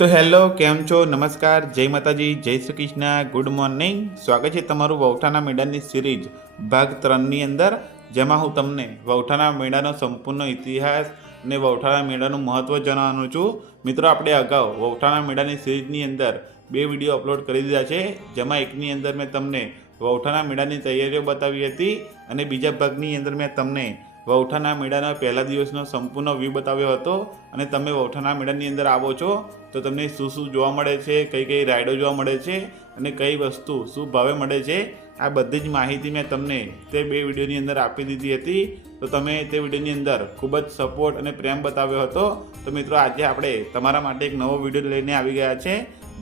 તો હેલો, કેમ છો? નમસ્કાર. જય માતાજી, જય શ્રી કૃષ્ણ. ગુડ મોર્નિંગ સ્વાગત છે તમારું વૌઠાના મેળાની સિરીઝ, ભાગ ત્રણની અંદર, જેમાં હું તમને વૌઠાના મેળાનો સંપૂર્ણ ઇતિહાસ અને વૌઠાના મેળાનું મહત્ત્વ જણાવવાનું છું. મિત્રો, આપણે અગાઉ વૌઠાના મેળાની સિરીઝની અંદર બે વીડિયો અપલોડ કરી દીધા છે, જેમાં એકની અંદર મેં તમને વૌઠાના મેળાની તૈયારીઓ બતાવી હતી અને બીજા ભાગની અંદર મેં તમને વૌઠાના મેળાના પહેલા દિવસનો સંપૂર્ણ વ્યૂ બતાવ્યો હતો અને તમે વૌઠાના મેળાની અંદર આવો છો તો તમને શું શું જોવા મળે છે, કઈ કઈ રાઇડો જોવા મળે છે અને કઈ વસ્તુ શું ભાવે મળે છે, આ બધી જ માહિતી મેં તમને તે બે વિડીયોની અંદર આપી દીધી હતી. તો તમે તે વિડીયોની અંદર ખૂબ જ સપોર્ટ અને પ્રેમ બતાવ્યો હતો. તો મિત્રો, આજે આપણે તમારા માટે એક નવો વીડિયો લઈને આવી ગયા છે,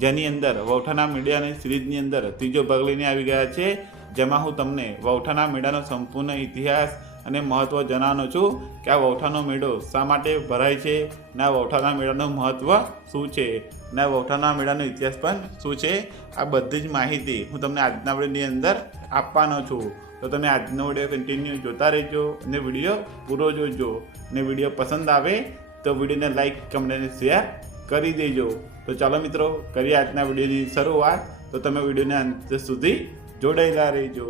જેની અંદર વૌઠાના મીડિયાની સિરીઝની અંદર ત્રીજો ભાગ લઈને આવી ગયા છે, જેમાં હું તમને વૌઠાના મેળાનો સંપૂર્ણ ઇતિહાસ અને મહત્ત્વ જણાવવાનો છું કે આ વૌઠાનો મેળો શા માટે ભરાય છે ને આ વૌઠાના મેળાનું મહત્ત્વ શું છે? ને આ વૌઠાના મેળાનો ઇતિહાસ પણ શું છે? આ બધી જ માહિતી હું તમને આજના વિડીયોની અંદર આપવાનો છું. તો તમે આજનો વીડિયો કન્ટિન્યુ જોતા રહેજો અને વીડિયો પૂરો જોજો. ને વીડિયો પસંદ આવે તો વિડીયોને લાઇક કમેન્ટ અને શેર કરી દેજો. તો ચાલો મિત્રો, કરીએ આજના વિડીયોની શરૂઆત. તો તમે વિડીયોને અંત સુધી જોડાયેલા રહેજો.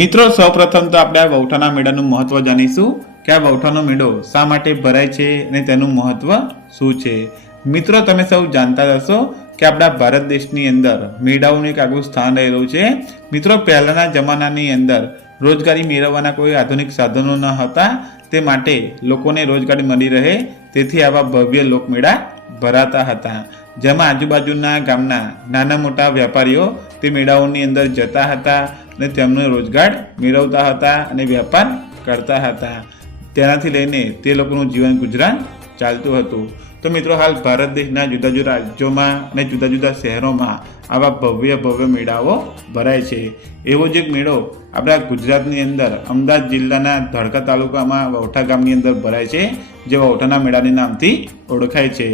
મિત્રો, સૌપ્રથમ તો આપણે આ વૌઠાના મેળાનું મહત્વ જાણીશું કે આ વૌઠાનો મેળો શા માટે ભરાય છે અને તેનું મહત્વ શું છે? મિત્રો, તમે સૌ જાણતા હશો કે આપણા ભારત દેશની અંદર મેળાઓનું એક આગવું સ્થાન રહેલું છે. મિત્રો, પહેલાંના જમાનાની અંદર રોજગારી મેળવવાના કોઈ આધુનિક સાધનો ન હતા. તે માટે લોકોને રોજગારી મળી રહે. તેથી આવા ભવ્ય લોકમેળા ભરાતા હતા. જેમાં આજુબાજુના ગામના નાના મોટા વેપારીઓ તે મેળાઓની અંદર જતા હતા અને તેમનો રોજગાર મેળવતા હતા અને વેપાર કરતા હતા. તેનાથી લઈને તે લોકોનું જીવન ગુજરાન ચાલતું હતું. તો મિત્રો હાલ ભારત દેશના જુદા જુદા રાજ્યોમાં અને જુદા જુદા શહેરોમાં આવા ભવ્ય ભવ્ય મેળાઓ ભરાય છે. એવો જ એક મેળો આપણા ગુજરાતની અંદર અમદાવાદ જિલ્લાના ધડકા તાલુકામાં વૌઠા ગામની અંદર ભરાય છે, જે વૌઠાના મેળાની નામથી ઓળખાય છે.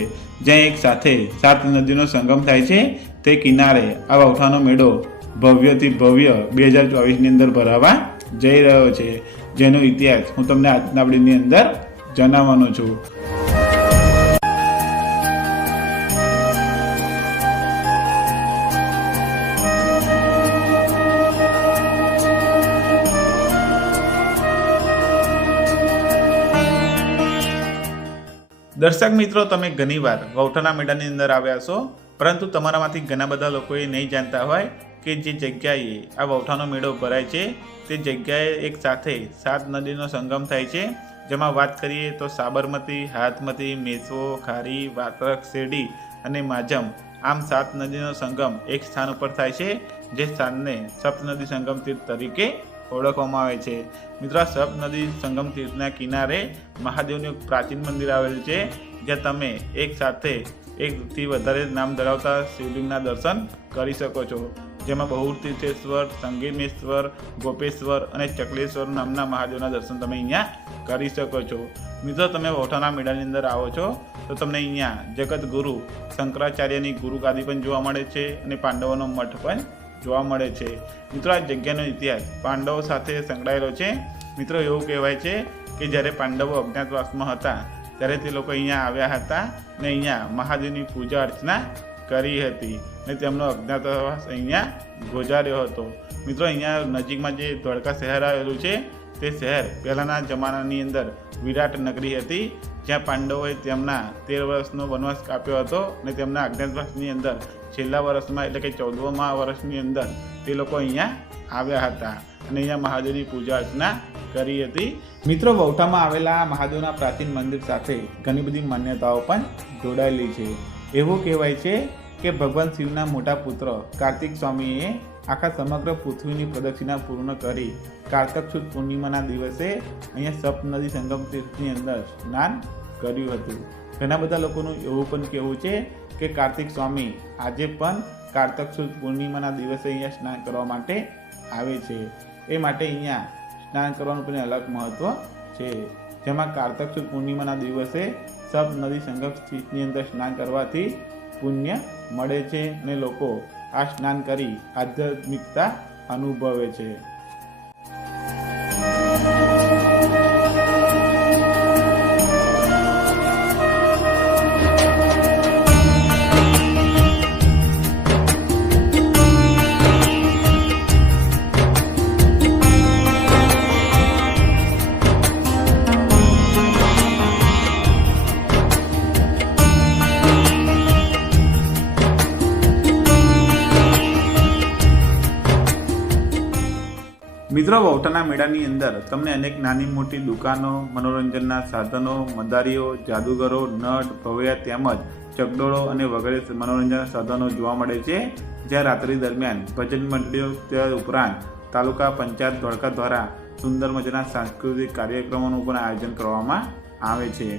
જ્યાં એક સાથે સાત નદીનો સંગમ થાય છે, તે કિનારે આ વૌઠાનો મેળો ભવ્યથી ભવ્ય બે હજાર ચોવીસની અંદર ભરાવા જઈ રહ્યો છે. જેનો ઇતિહાસ હું તમને આજના આપણીની અંદર જણાવવાનો છું. દર્શક મિત્રો, તમે ઘણીવાર ગૌઠાના મેળાની અંદર આવ્યા છો, પરંતુ તમારામાંથી ઘણા બધા લોકોએ નહીં જાણતા હોય કે જે જગ્યાએ આ વૌઠાનો મેળો ભરાય છે, તે જગ્યાએ એક સાથે સાત નદીનો સંગમ થાય છે, જેમાં વાત કરીએ તો સાબરમતી, હાથમતી મેસવો ખારી, વાત્રક, શેરડી અને માજમ, આમ સાત નદીનો સંગમ એક સ્થાન ઉપર થાય છે, જે સ્થાનને સપ્તનદી સંગમ તીર્થ તરીકે ઓળખવામાં આવે છે. મિત્રો, આ નદી સંગમ તીર્થના કિનારે મહાદેવનું પ્રાચીન મંદિર આવેલું છે, જ્યાં તમે એક સાથે એકથી વધારે નામ ધરાવતા શિવલિંગના દર્શન કરી શકો છો. જેમાં બહુતીર્થેશ્વર સંગીમેશ્વર, ગોપેશ્વર અને ચકલેશ્વર નામના મહાદેવના દર્શન તમે અહીંયા કરી શકો છો. મિત્રો, તમે વોઠાના મેળાની અંદર આવો છો, તો તમને અહીંયા જગત ગુરુ શંકરાચાર્યની ગુરુગાદી પણ જોવા મળે છે અને પાંડવોનો મઠ પણ જોવા મળે છે. મિત્રો, આ જગ્યાનો ઇતિહાસ પાંડવો સાથે સંકળાયેલો છે. મિત્રો, એવું કહેવાય છે કે જ્યારે પાંડવો અજ્ઞાતવાસમાં હતા, ત્યારે તે લોકો અહીંયા આવ્યા હતા ને અહીંયા મહાદેવની પૂજા અર્ચના કરી હતી ને તેમનો અજ્ઞાતવાસ અહીંયા ગુજાર્યો હતો. મિત્રો, અહીંયા નજીકમાં જે ધોળકા શહેર આવેલું છે, તે શહેર પહેલાંના જમાનાની અંદર વિરાટ નગરી હતી, જ્યાં પાંડવોએ તેમના તેર વર્ષનો વનવાસ કાપ્યો હતો અને તેમના અજ્ઞાતવાસની અંદર છેલ્લા વર્ષમાં, એટલે કે ચૌદમા વર્ષની અંદર તે લોકો અહીંયા આવ્યા હતા અને અહીંયા મહાદેવની પૂજા અર્ચના કરી હતી. મિત્રો વૌઠામાં આવેલા મહાદેવના પ્રાચીન મંદિર સાથે ઘણી બધી માન્યતાઓ પણ જોડાયેલી છે. એવું કહેવાય છે કે ભગવાન શિવના મોટા પુત્ર કાર્તિક સ્વામીએ આખા સમગ્ર પૃથ્વીની પ્રદક્ષિણા પૂર્ણ કરી કારતક સુદ પૂર્ણિમાના દિવસે અહીંયા સપ્ત નદી સંગમ તીર્થની અંદર સ્નાન કર્યું હતું. ઘણા બધા લોકોનું એવું પણ કહેવું છે કે કાર્તિક સ્વામી આજે પણ કારતક સુદ પૂર્ણિમાના દિવસે અહીંયા સ્નાન કરવા માટે આવે છે. એ માટે અહીંયા સ્નાન કરવાનું પણ અલગ મહત્ત્વ છે. જેમાં કારતક સુદ પૂર્ણિમાના દિવસે સપ્ત નદી સંગમ સ્થિતની અંદર સ્નાન કરવાથી પુણ્ય મળે છે અને લોકો આ સ્નાન કરી આધ્યાત્મિકતા અનુભવે છે. મિત્રો વૌઠાના મેળાની અંદર તમને અનેક નાની મોટી દુકાનો, મનોરંજનના સાધનો, મદારીઓ, જાદુગરો, નટ, ભવ્યા તેમજ ચકડોળો અને વગેરે મનોરંજનના સાધનો જોવા મળે છે. જ્યાં રાત્રિ દરમિયાન ભજન મંડળીઓ તે ઉપરાંત તાલુકા પંચાયત ધોળકા દ્વારા સુંદર મજાના સાંસ્કૃતિક કાર્યક્રમોનું પણ આયોજન કરવામાં આવે છે.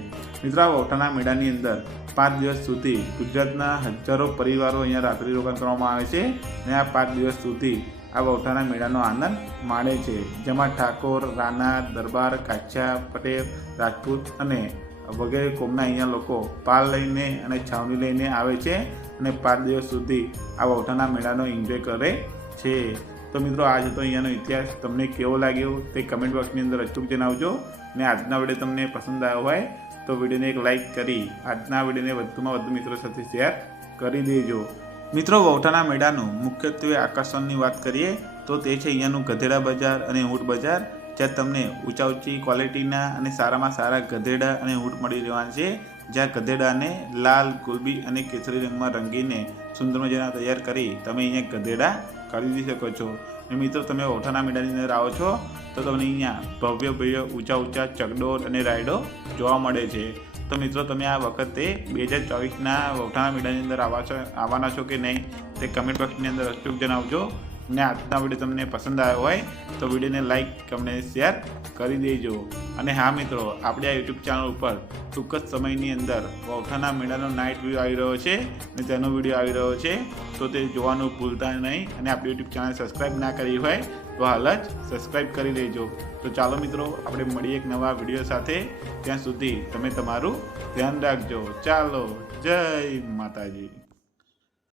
મિત્રો આ મેળાની અંદર પાંચ દિવસ સુધી ગુજરાતના હજારો પરિવારો અહીંયા રાત્રિ રોકાણ કરવામાં આવે છે અને આ પાંચ દિવસ સુધી આ વૌઠાના મેળાનો આનંદ માણે છે, જેમાં ઠાકોર, રાણા, દરબાર કાછા પટેલ, રાજપૂત અને વગેરે કોમના અહીંયા લોકો પાલ લઈને અને છાવણી લઈને આવે છે અને પાંચ દિવસ સુધી આ વૌઠાના મેળાનો એન્જોય કરે છે. તો મિત્રો આજ હતો અહીંયાનો ઇતિહાસ. તમને કેવો લાગ્યો તે કમેન્ટ બોક્સની અંદર અચૂક જણાવજો. ને આજના વીડિયો તમને પસંદ આવ્યો હોય તો વિડીયોને એક લાઇક કરી આજના વિડીયોને વધુમાં વધુ મિત્રો સાથે શેર કરી દેજો. મિત્રો વૌઠાના મેળાનું મુખ્યત્વે આકર્ષણની વાત કરીએ, તો તે છે અહીંયાનું ગધેડા બજાર અને ઊંટ બજાર, જ્યાં તમને ઊંચા ઊંચી ક્વોલિટીના અને સારામાં સારા ગધેડા અને ઊંટ મળી રહેવાના છે, જ્યાં ગધેડાને લાલ, ગુલબી અને કેસરી રંગમાં રંગીને સુંદર મજાના તૈયાર કરી તમે અહીંયા ગધેડા ખરીદી શકો છો. અને મિત્રો, તમે ઓઠાના મેળાની અંદર આવો છો, તો તમને અહીંયા ભવ્ય ભવ્ય ઊંચા ઊંચા ચકડોળ અને રાયડો જોવા મળે છે. તો મિત્રો, તમે આ વખતે બે હજાર ચોવીસના વૌઠાના મેળાની અંદર આવવા છો, આવવાના છો કે નહીં, તે કમેન્ટ બોક્સની અંદર અચૂક જણાવજો. ને આજના વીડિયો તમને પસંદ આવ્યો હોય, તો વિડીયોને લાઇક તમને શેર કરી દેજો. અને હા મિત્રો, આપણે આ યુટ્યુબ ચેનલ ઉપર ટૂંક જ સમયની અંદર વૌઠાના મેળાનો નાઇટ વ્યૂ આવી રહ્યો છે અને તેનો વીડિયો આવી રહ્યો છે. તો તે જોવાનું ભૂલતા નહીં અને આપણી યુટ્યુબ ચેનલ સબસ્ક્રાઈબ ના કરી હોય તો હાલ જ સબસ્ક્રાઈબ કરી લેજો. તો ચાલો મિત્રો, આપણે મળીએ એક નવા વીડિયો સાથે. ત્યાં સુધી તમે તમારું ધ્યાન રાખજો. ચાલો, જય માતાજી.